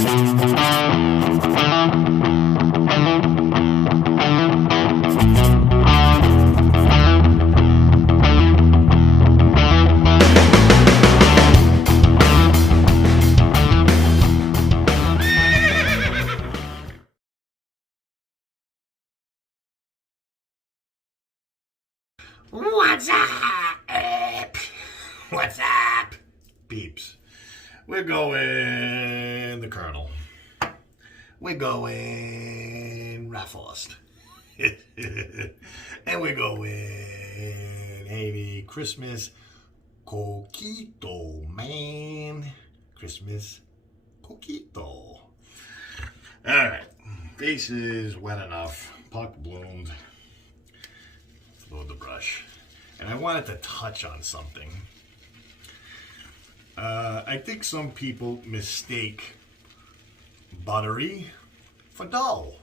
What's up? What's up, peeps? We're going the Colonel. We're going Ralf Aust. And we're going Happy Christmas Coquito, man. Christmas Coquito. Alright. Face is wet enough. Puck bloomed. Load the brush. And I wanted to touch on something. I think some people mistake buttery for dull.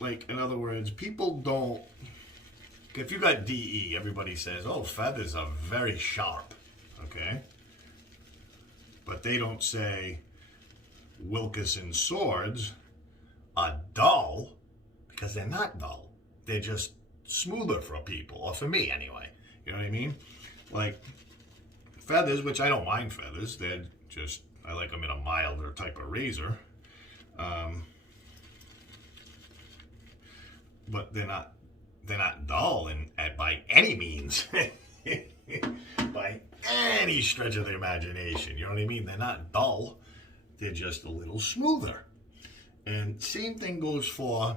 Like, in other words, people don't... If you got DE, everybody says, oh, feathers are very sharp. Okay? But they don't say Wilkinson swords are dull, because they're not dull. They're just smoother for people, or for me anyway. You know what I mean? Like feathers, which I don't mind feathers. They're just, I like them in a milder type of razor. But they're not dull by any means. By any stretch of the imagination. You know what I mean? They're not dull. They're just a little smoother. And same thing goes for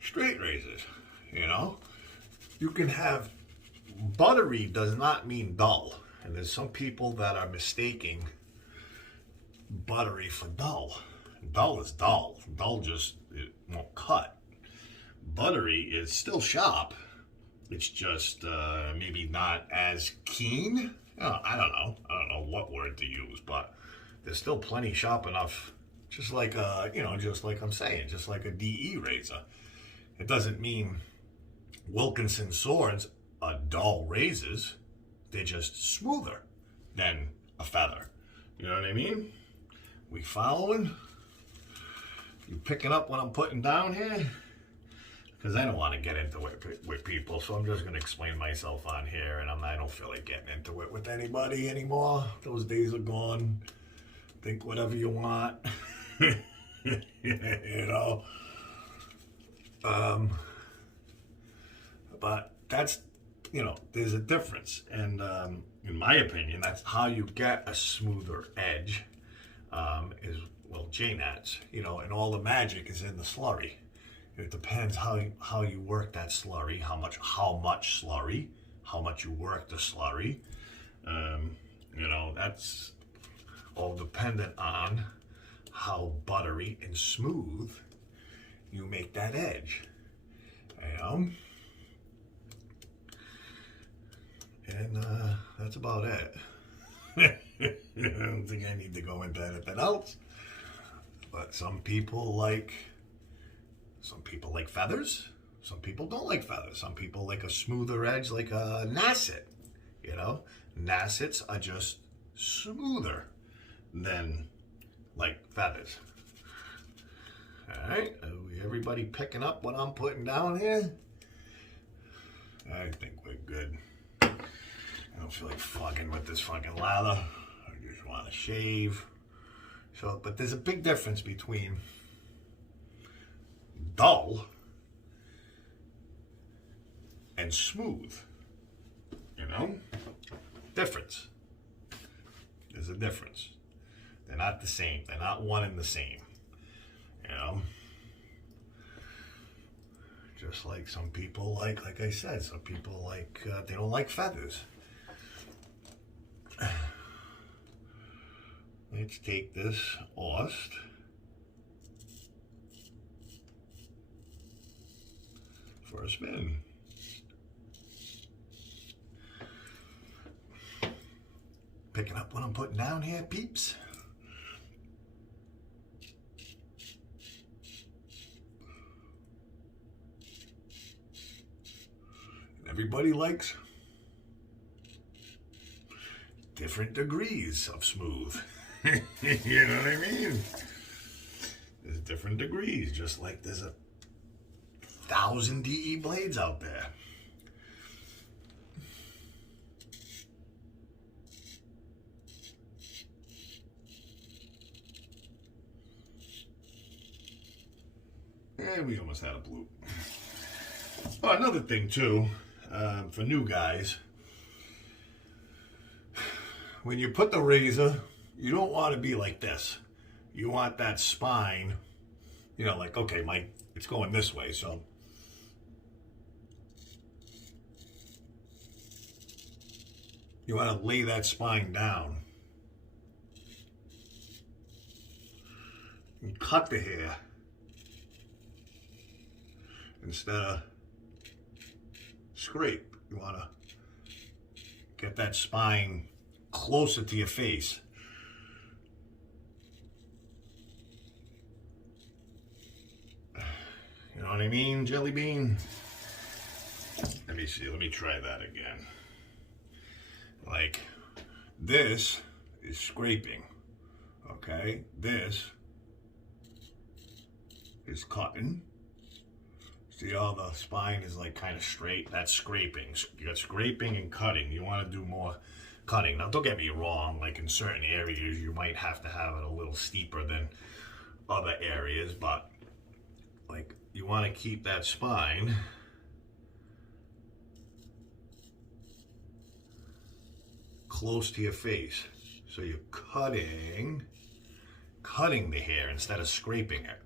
straight razors. You know, you can have buttery does not mean dull, and there's some people that are mistaking buttery for dull. Dull is dull. Dull just it won't cut. Buttery is still sharp. It's just maybe not as keen. I don't know what word to use, but there's still plenty sharp enough. Just like just like I'm saying, just like a DE razor. It doesn't mean Wilkinson swords are dull razors. They're just smoother than a feather. You know what I mean? We following? You picking up what I'm putting down here? Because I don't want to get into it with people, so I'm just going to explain myself on here, and I don't feel like getting into it with anybody anymore. Those days are gone. Think whatever you want. You know? But that's, there's a difference. And in my opinion, that's how you get a smoother edge is, J-Nats, and all the magic is in the slurry. It depends how you work that slurry, how much slurry, how much you work the slurry. That's all dependent on how buttery and smooth you make that edge. And that's about it. I don't think I need to go into anything else. But some people like feathers. Some people don't like feathers. Some people like a smoother edge, like a Nasset. Nassets are just smoother than like feathers. All right, everybody picking up what I'm putting down here? I think we're good. I don't feel like fucking with this fucking lather. I just want to shave. So, but there's a big difference between dull and smooth. Difference. There's a difference. They're not the same. They're not one and the same. Just like some people like I said, some people they don't like feathers. Let's take this Aust. For a spin. Picking up what I'm putting down here, peeps. Everybody likes different degrees of smooth. You know what I mean? There's different degrees, just like there's 1,000 DE blades out there. And we almost had a bloop. Oh, another thing too, for new guys, when you put the razor, you don't want to be like this. You want that spine, you know, like, okay, it's going this way, so you want to lay that spine down and cut the hair instead of scrape. You want to get that spine closer to your face. You know what I mean, Jelly Bean? Let me see, let me try that again. Like, this is scraping, okay? This is cutting. See how the spine is like kind of straight? That's scraping. You got scraping and cutting. You want to do more cutting. Now, don't get me wrong, like in certain areas, you might have to have it a little steeper than other areas, but like, you want to keep that spine close to your face. So you're cutting the hair instead of scraping it.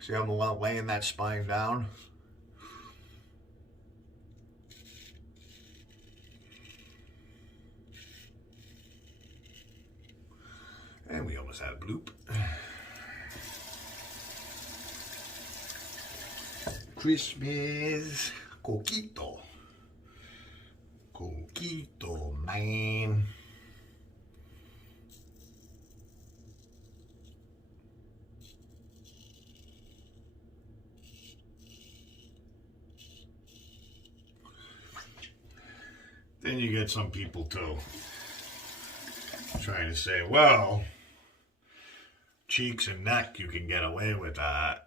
See how I'm laying that spine down? And we almost had a bloop. Christmas Coquito. Coquito, man. Then you get some people too trying to say, well, cheeks and neck, you can get away with that.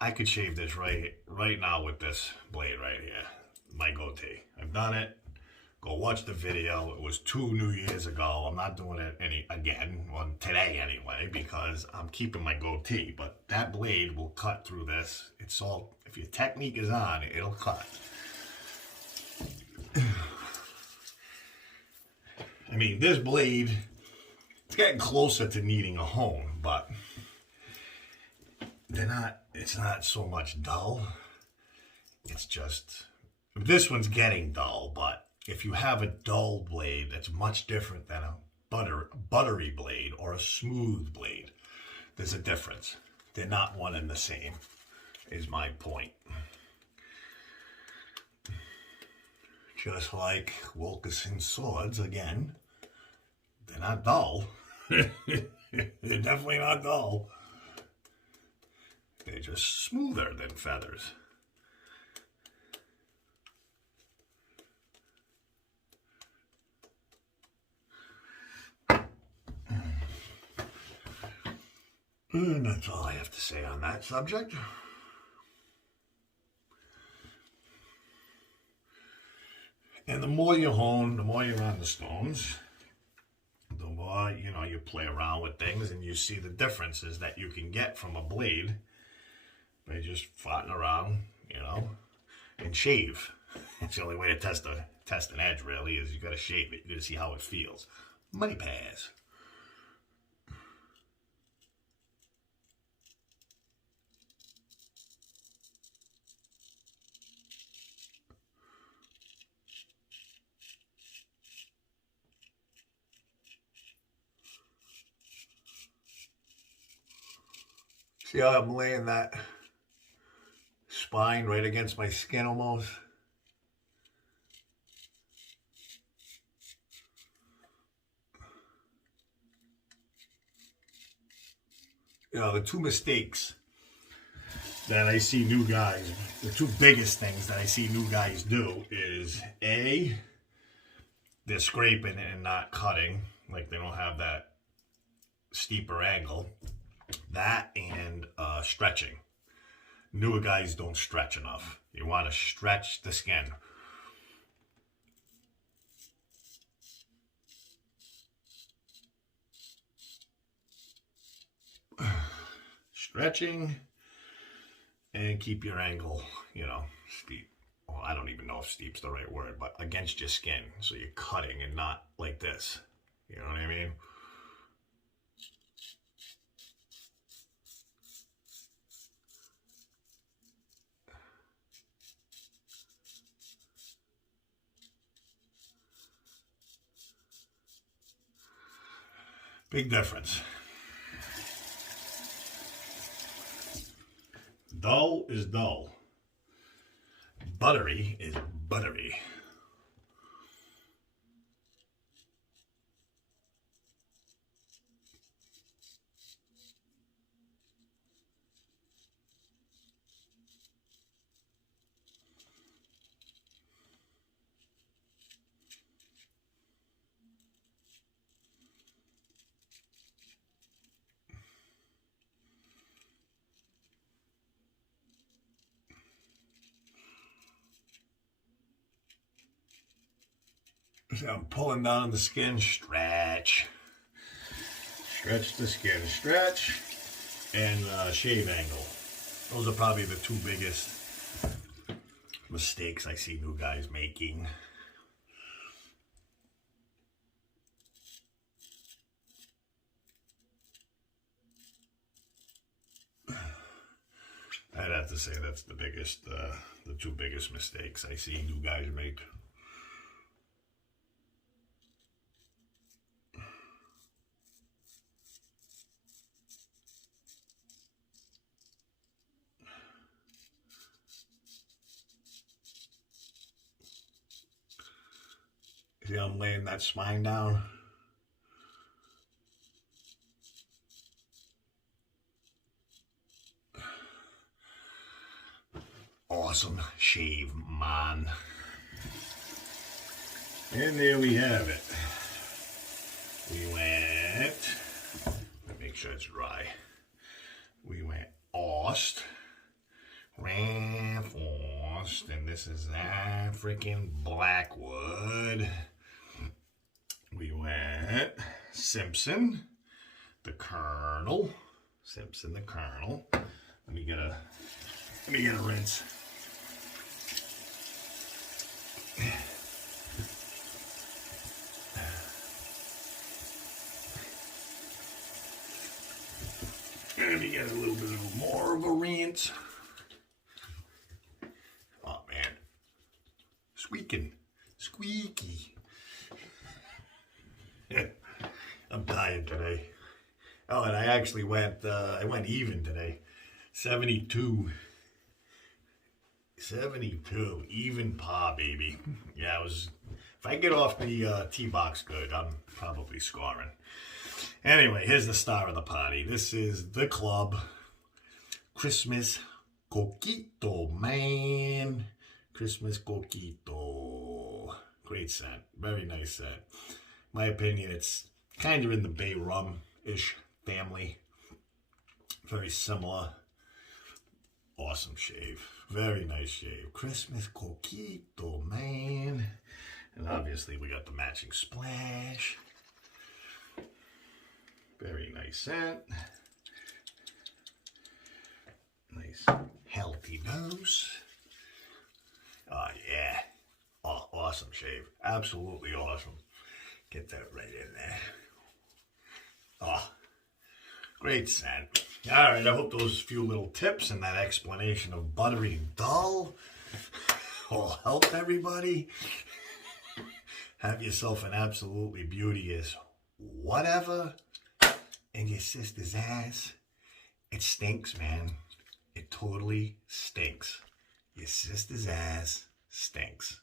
I could shave this right now with this blade right here, my goatee. I've done it. Go watch the video. It was 2 New Years ago. I'm not doing it again, today anyway, because I'm keeping my goatee. But that blade will cut through this. It's all, if your technique is on, it'll cut. I mean, this blade, it's getting closer to needing a hone, but it's not so much dull. It's just, this one's getting dull, but if you have a dull blade, that's much different than a buttery blade or a smooth blade. There's a difference. They're not one and the same, is my point. Just like Wilkinson swords, again, they're not dull. They're definitely not dull. They're just smoother than feathers. And that's all I have to say on that subject. And the more you hone, the more you're on the stones, the more, you play around with things and you see the differences that you can get from a blade by just farting around, and shave. It's the only way to test an edge, really, is you got to shave it. You got to see how it feels. Money pass. See how I'm laying that spine right against my skin almost? The 2 mistakes that I see new guys, the two biggest things that I see new guys do is A, they're scraping and not cutting, like they don't have that steeper angle. That and stretching. Newer guys don't stretch enough. You want to stretch the skin. Stretching and keep your angle, steep. Well, I don't even know if steep's the right word, but against your skin. So you're cutting and not like this. You know what I mean? Big difference. Dull is dull. Buttery is buttery. So I'm pulling down the skin, stretch. Stretch the skin, stretch, and shave angle. Those are probably the two biggest mistakes I see new guys making. I'd have to say that's the two biggest mistakes I see new guys make. See how I'm laying that spine down? Awesome shave, man. And there we have it. We went, let me make sure it's dry. We went Aust, Ralf, Aust, and this is that freaking Blackwood. We went Simpson, the Colonel. Simpson, the Colonel. Let me get a rinse. Let me get a little bit more of a rinse. Oh man, squeaky. I'm tired today. Oh, and I actually went even today. 72, even par, baby. Yeah, if I get off the tee box good, I'm probably scoring. Anyway, here's the star of the party. This is the club. Christmas Coquito, man. Christmas Coquito. Great scent. Very nice scent. My opinion, it's kind of in the bay rum-ish family. Very similar. Awesome shave. Very nice shave. Christmas Coquito, man. And obviously we got the matching splash. Very nice scent. Nice healthy nose. Oh yeah. Oh, awesome shave. Absolutely awesome. Get that right in there. Oh, great scent. All right, I hope those few little tips and that explanation of buttery and dull will help everybody. Have yourself an absolutely beauteous whatever in your sister's ass. It stinks, man. It totally stinks. Your sister's ass stinks.